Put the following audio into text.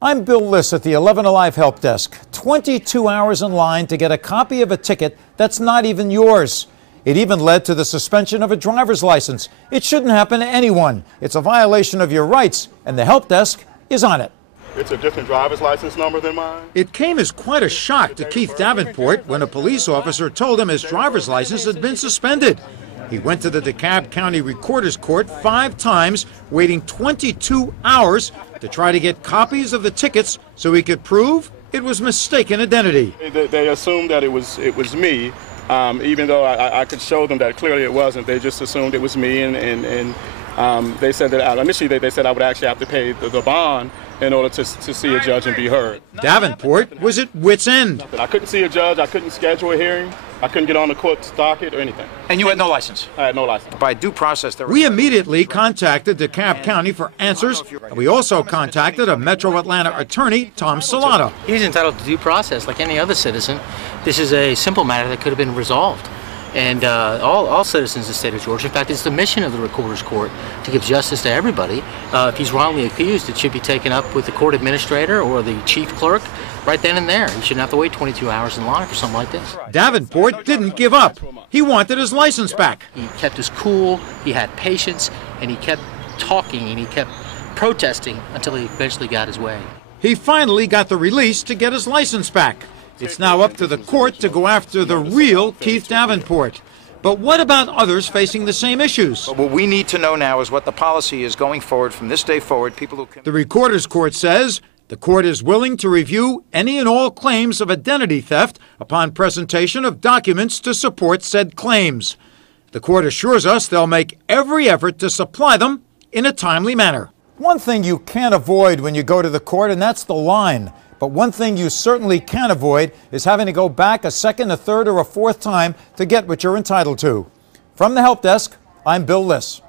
I'm Bill Liss at the 11 Alive Help Desk. 22 hours in line to get a copy of a ticket that's not even yours. It even led to the suspension of a driver's license. It shouldn't happen to anyone. It's a violation of your rights, and the help desk is on it. It's a different driver's license number than mine. It came as quite a shock to Keith Davenport when a police officer told him his driver's license had been suspended. He went to the Dekalb County Recorders Court 5 times, waiting 22 hours to try to get copies of the tickets so he could prove it was mistaken identity. They assumed that it was me, even though I could show them that clearly it wasn't. They just assumed it was me, and they said that initially they said I would actually have to pay the bond in order to see a judge and be heard. Davenport was at wit's end. I couldn't see a judge. I couldn't schedule a hearing. I couldn't get on the court docket or anything. And you had no license? I had no license. By due process, we immediately contacted DeKalb County for answers. And we also contacted a Metro Atlanta attorney, Tom Salata. He's entitled to due process like any other citizen. This is a simple matter that could have been resolved. And all citizens of the state of Georgia, in fact, it's the mission of the Recorders Court to give justice to everybody. If he's wrongly accused, it should be taken up with the court administrator or the chief clerk right then and there. You shouldn't have to wait 22 hours in line for something like this. Davenport didn't give up. He wanted his license back. He kept his cool, he had patience, and he kept talking and he kept protesting until he eventually got his way. He finally got the release to get his license back. It's now up to the court to go after the real Keith Davenport. But what about others facing the same issues? What we need to know now is what the policy is going forward from this day forward. The Recorders Court says the court is willing to review any and all claims of identity theft upon presentation of documents to support said claims. The court assures us they'll make every effort to supply them in a timely manner. One thing you can't avoid when you go to the court, and that's the line. But one thing you certainly can't avoid is having to go back a second, a third, or a fourth time to get what you're entitled to. From the Help Desk, I'm Bill Liss.